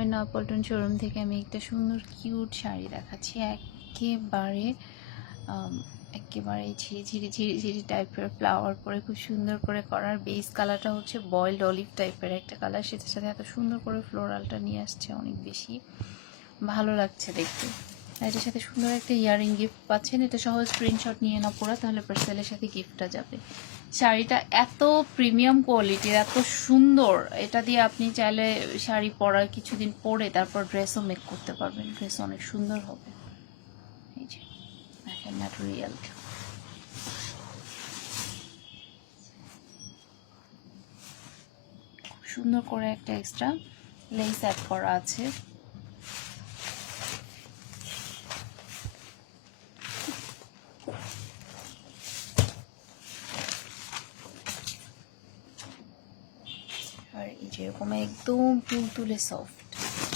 Ahmed Naya Paltan showroom থেকে আমি একটা সুন্দর কিউট শাড়ি দেখাচ্ছি। একেবারে ঝিরি টাইপের ফ্লাওয়ার করে খুব সুন্দর করে করার। বেস কালারটা হচ্ছে বয়েলড অলিভ টাইপের একটা কালার, সেটার সাথে এত সুন্দর করে ফ্লোরালটা নিয়ে আসছে, অনেক বেশি ভালো লাগছে দেখতে। এটার সাথে সুন্দর একটা ইয়ারিং গিফট পাচ্ছেন। এটা সহ স্ক্রিনশট নিয়ে না পুরো, তাহলে পার্সেলের সাথে গিফটটা যাবে। শাড়িটা এত প্রিমিয়াম কোয়ালিটির, এত সুন্দর, এটা দিয়ে আপনি চাইলে শাড়ি পরার কিছুদিন পরে তারপর ড্রেসও মেক করতে পারবেন, ড্রেস অনেক সুন্দর হবে। এই যে দেখেন ম্যাটেরিয়ালটা খুব সুন্দর করে একটা এক্সট্রা লেস অ্যাড করা আছে। আর এই যেরকম একদম তুলতুলে সফট,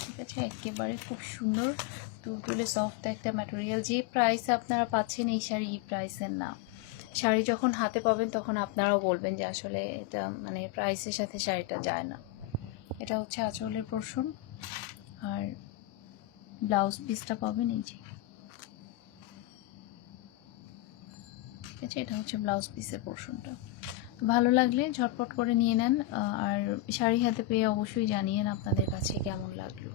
ঠিক আছে, একেবারে খুব সুন্দর তুলতুলে সফট একটা ম্যাটেরিয়াল। যে প্রাইসে আপনারা পাচ্ছেন এই শাড়ি এই প্রাইসের না। শাড়ি যখন হাতে পাবেন তখন আপনারাও বলবেন যে আসলে এটা মানে প্রাইসের সাথে শাড়িটা যায় না। এটা হচ্ছে আঁচলের পোরশন, আর ব্লাউজ পিসটা পাবেন এই যে, ঠিক আছে, এটা হচ্ছে ব্লাউজ পিসের পোরশনটা। ভালো লাগলে ঝটপট করে নিয়ে নেন, আর শাড়ি হাতে পেয়ে অবশ্যই জানিয়েন আপনাদের কাছে কেমন লাগলো।